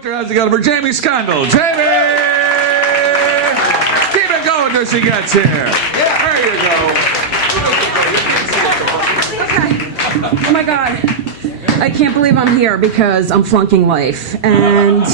Put your hands together for Jamie Scandal. Jamie! Keep it going till she gets here. Yeah, there you go. Okay. Oh my God. I can't believe I'm here because I'm flunking life. And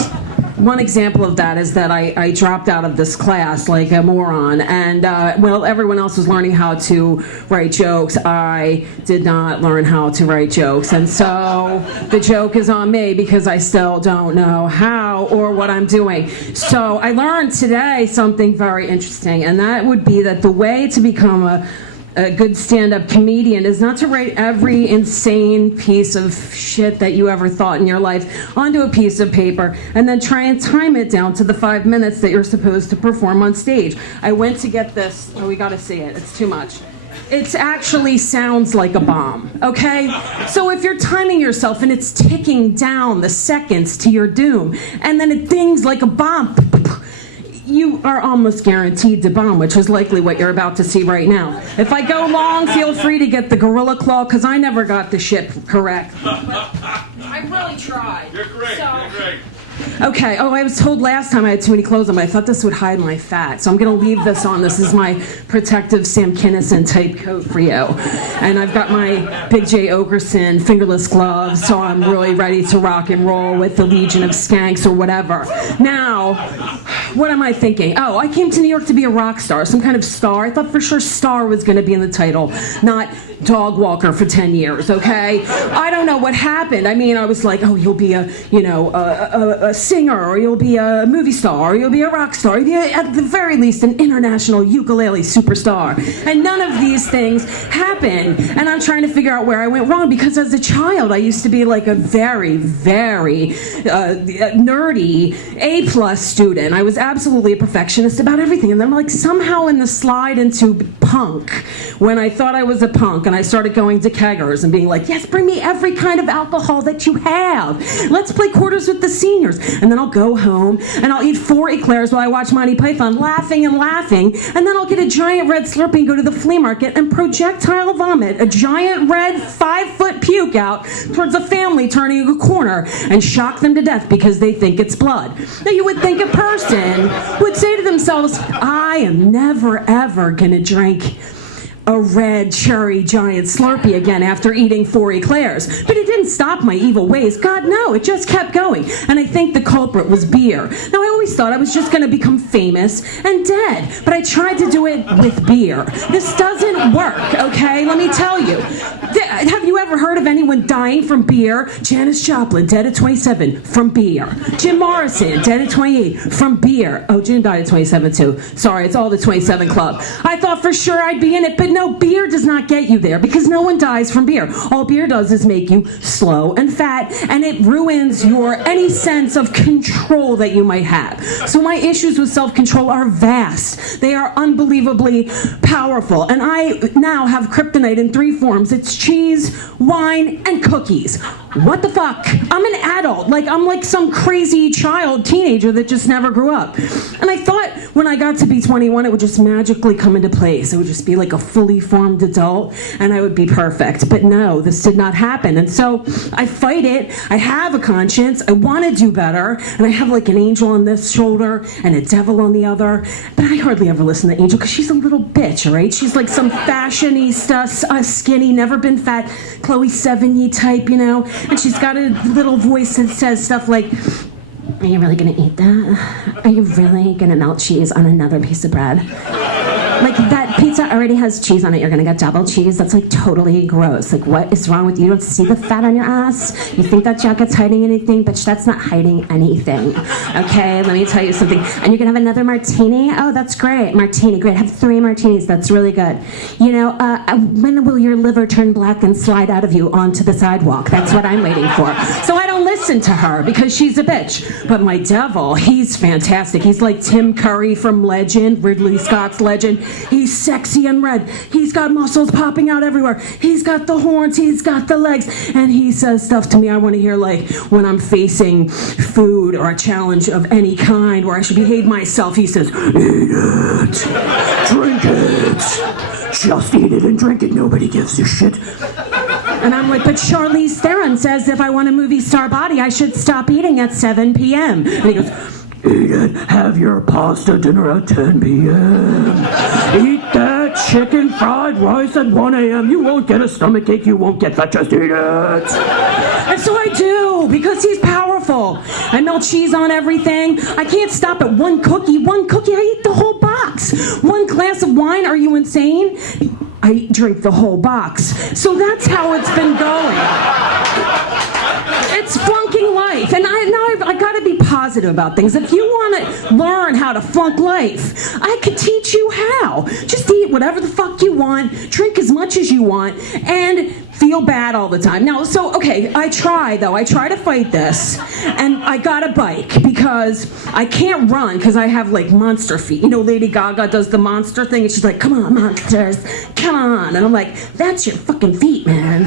one example of that is that I dropped out of this class like a moron. And while everyone else was learning how to write jokes, I did not learn how to write jokes. And so the joke is on me because I still don't know how or what I'm doing. So I learned today something very interesting, and that would be that the way to become a good stand-up comedian is not to write every insane piece of shit that you ever thought in your life onto a piece of paper and then try and time it down to the 5 minutes that you're supposed to perform on stage. I went to get this. Oh, we gotta see it. It's too much. It actually sounds like a bomb, okay? So if you're timing yourself and it's ticking down the seconds to your doom, and then it dings like a bomb, you are almost guaranteed to bomb, which is likely what you're about to see right now. If I go long, feel free to get the gorilla claw, because I never got the shit correct. I really tried. You're great, you're great. Okay, I was told last time I had too many clothes on, but I thought this would hide my fat, so I'm going to leave this on. This is my protective Sam Kinison type coat for you. And I've got my Big J. Ogerson fingerless gloves, so I'm really ready to rock and roll with the Legion of Skanks or whatever. Now, what am I thinking? Oh, I came to New York to be a rock star, some kind of star. I thought for sure star was going to be in the title, not dog walker for 10 years, okay? I don't know what happened. I mean, I was like, oh, you'll be a singer, or you'll be a movie star, or you'll be a rock star, you'll be at the very least an international ukulele superstar. And none of these things happen. And I'm trying to figure out where I went wrong, because as a child, I used to be like a very, very nerdy A+ student. I was absolutely a perfectionist about everything. And then like somehow in the slide into punk, when I thought I was a punk, and I started going to keggers and being like, yes, bring me every kind of alcohol that you have. Let's play quarters with the seniors. And then I'll go home and I'll eat 4 eclairs while I watch Monty Python, laughing and laughing. And then I'll get a giant red Slurpee and go to the flea market and projectile vomit a giant red 5-foot puke out towards a family turning a corner and shock them to death because they think it's blood. Now you would think a person would say to themselves, I am never ever gonna drink a red cherry giant Slurpee again after eating 4 eclairs. But it didn't stop my evil ways. God, no, it just kept going. And I think the culprit was beer. Now, I always thought I was just gonna become famous and dead, but I tried to do it with beer. This doesn't work, okay? Let me tell you. Have you ever heard of anyone dying from beer? Janis Joplin, dead at 27, from beer. Jim Morrison, dead at 28, from beer. Oh, Jim died at 27 too. Sorry, it's all the 27 Club. I thought for sure I'd be in it, but no, beer does not get you there because no one dies from beer. All beer does is make you slow and fat, and it ruins your any sense of control that you might have. So my issues with self-control are vast. They are unbelievably powerful, and I now have kryptonite in 3 forms. It's cheese, wine, and cookies. What the fuck? I'm an adult. I'm like some crazy child, teenager that just never grew up. And I thought when I got to be 21, it would just magically come into place. It would just be like a fully formed adult, and I would be perfect. But no, this did not happen. And so I fight it. I have a conscience. I want to do better. And I have like an angel on this shoulder and a devil on the other. But I hardly ever listen to Angel because she's a little bitch, all right? She's like some fashionista, skinny, never been fat, Chloe Sevigny type, you know? And she's got a little voice that says stuff like, are you really gonna eat that? Are you really gonna melt cheese on another piece of bread? Like, that pizza already has cheese on it. You're gonna get double cheese? That's like totally gross. Like, what is wrong with you? You don't see the fat on your ass? You think that jacket's hiding anything? Bitch, that's not hiding anything. Okay, let me tell you something. And you can have another martini? Oh, that's great. Martini, great. Have 3 martinis. That's really good. You know, when will your liver turn black and slide out of you onto the sidewalk? That's what I'm waiting for. So I don't listen to her because she's a bitch. But my devil, he's fantastic. He's like Tim Curry from Legend, Ridley Scott's Legend. He's sexy and red. He's got muscles popping out everywhere. He's got the horns. He's got the legs. And he says stuff to me I want to hear, like when I'm facing food or a challenge of any kind where I should behave myself. He says, eat it. Drink it. Just eat it and drink it. Nobody gives a shit. And I'm like, but Charlize Theron says if I want a movie star body, I should stop eating at 7 p.m. And he goes, eat it, have your pasta dinner at 10 p.m. Eat that chicken fried rice at 1 a.m. You won't get a stomachache, you won't get fat, just eat it. And so I do, because he's powerful. I melt cheese on everything. I can't stop at one cookie, I eat the whole box. One glass of wine, are you insane? I drink the whole box. So that's how it's been going. It's flunking life. And I gotta be positive about things. If you want to learn how to flunk life, I could teach you how. Just eat whatever the fuck you want, drink as much as you want, and feel bad all the time. Now, okay, I try to fight this, and I got a bike because I can't run because I have like monster feet. You know, Lady Gaga does the monster thing, and she's like, come on, monsters, come on. And I'm like, that's your fucking feet, man.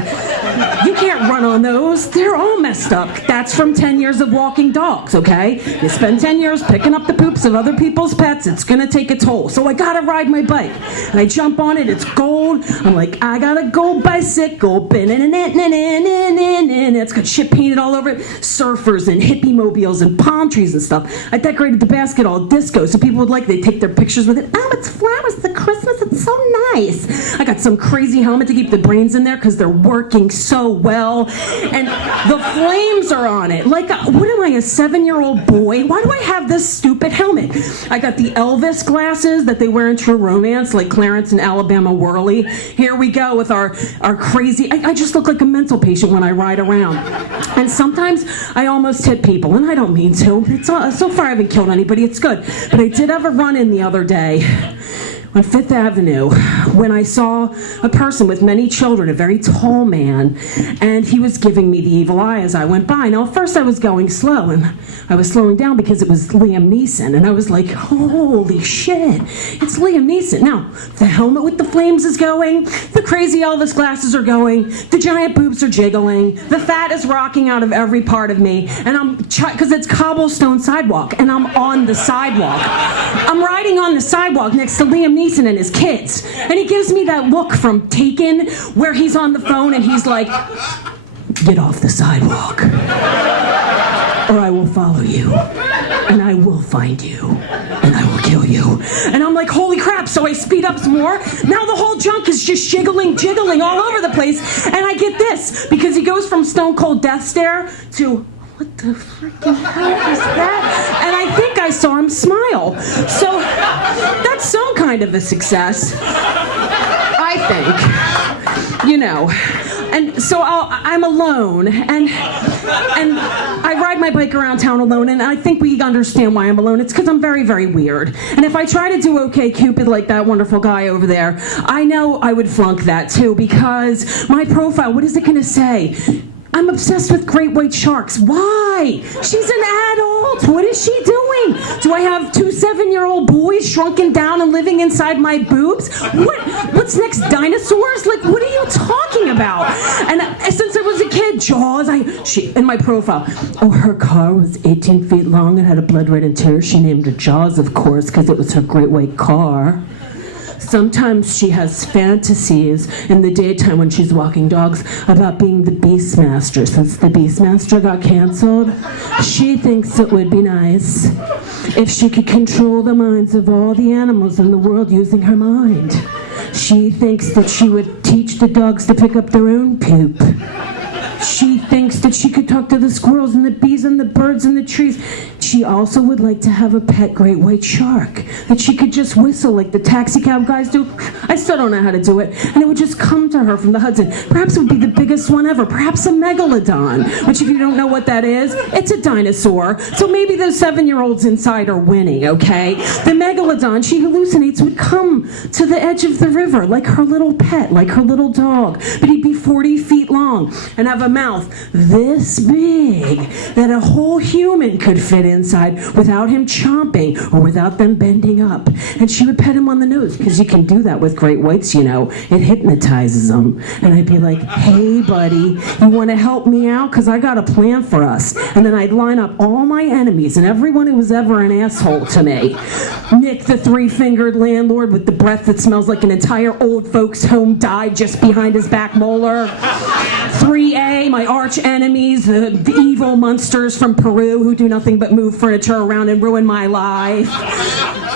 You can't run on those. They're all messed up. That's from 10 years of walking dogs, okay? You spend 10 years picking up the poops of other people's pets, it's gonna take a toll. So I gotta ride my bike. And I jump on it, it's gold. I'm like, I got a gold bicycle. It's got shit painted all over it. Surfers and hippie mobiles and palm trees and stuff. I decorated the basket all disco so people would they take their pictures with it. Oh, it's flowers, the Christmas, it's so nice. I got some crazy helmet to keep the brains in there because they're working so well. And the flames are on it. Like, what am I, a 7-year-old boy? Why do I have this stupid helmet? I got the Elvis glasses that they wear in True Romance, like Clarence and Alabama Whirly. Here we go with our crazy... I just look like a mental patient when I ride around. And sometimes I almost hit people, and I don't mean to. So far I haven't killed anybody, it's good. But I did have a run-in the other day on Fifth Avenue when I saw a person with many children, a very tall man, and he was giving me the evil eye as I went by. Now, at first I was going slow, and I was slowing down because it was Liam Neeson, and I was like, holy shit, it's Liam Neeson. Now, the helmet with the flames is going, the crazy Elvis glasses are going, the giant boobs are jiggling, the fat is rocking out of every part of me, and because it's cobblestone sidewalk, and I'm on the sidewalk. I'm riding on the sidewalk next to Liam Neeson and his kids. And he gives me that look from Taken where he's on the phone and he's like, get off the sidewalk or I will follow you and I will find you and I will kill you. And I'm like, holy crap. So I speed up some more. Now the whole junk is just jiggling all over the place. And I get this because he goes from stone cold death stare to, what the freaking hell is that? And I think I saw him smile. So that's some kind of a success, I think. You know. And so I'm alone, and I ride my bike around town alone, and I think we understand why I'm alone. It's because I'm very, very weird. And if I try to do OK Cupid like that wonderful guy over there, I know I would flunk that too, because my profile, what is it going to say? I'm obsessed with great white sharks. Why? She's an adult. What is she doing? Do I have 2 7-year-old boys shrunken down and living inside my boobs? What's next, dinosaurs? Like, what are you talking about? And since I was a kid, Jaws, in my profile, her car was 18 feet long and had a blood red interior. She named it Jaws, of course, because it was her great white car. Sometimes she has fantasies in the daytime when she's walking dogs about being the Beastmaster. Since the Beastmaster got canceled, she thinks it would be nice if she could control the minds of all the animals in the world using her mind. She thinks that she would teach the dogs to pick up their own poop. She thinks that she could talk to the squirrels and the bees and the birds and the trees. She also would like to have a pet great white shark that she could just whistle like the taxi cab guys do. I still don't know how to do it. And it would just come to her from the Hudson. Perhaps it would be the biggest one ever. Perhaps a megalodon, which if you don't know what that is, it's a dinosaur. So maybe those 7-year-olds inside are winning, okay? The megalodon she hallucinates would come to the edge of the river like her little pet, like her little dog. But he'd be 40 feet long and have a mouth this big that a whole human could fit inside without him chomping or without them bending up. And she would pet him on the nose because you can do that with great whites, you know. It hypnotizes them. And I'd be like, hey, buddy, you want to help me out? Because I got a plan for us. And then I'd line up all my enemies and everyone who was ever an asshole to me. Nick the 3-fingered landlord with the breath that smells like an entire old folks' home died just behind his back molar. 3A, my arch enemies, the evil monsters from Peru who do nothing but move furniture around and ruin my life.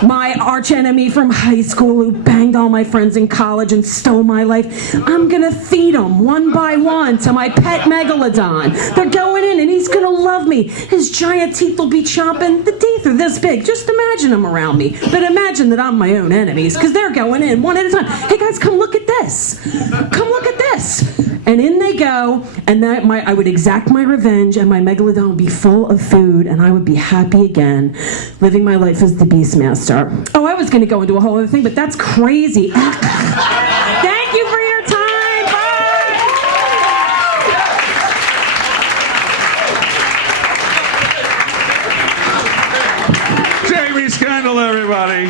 My arch enemy from high school who banged all my friends in college and stole my life. I'm gonna feed them one by one to my pet megalodon. They're going in and he's gonna love me. His giant teeth will be chomping. The teeth are this big. Just imagine them around me. But imagine that I'm my own enemies because they're going in one at a time. Hey guys, come look at this. Come look at this. And in they go, and I would exact my revenge, and my megalodon would be full of food, and I would be happy again, living my life as the Beastmaster. Oh, I was going to go into a whole other thing, but that's crazy. Thank you for your time. Bye. Jamie Scandal, everybody.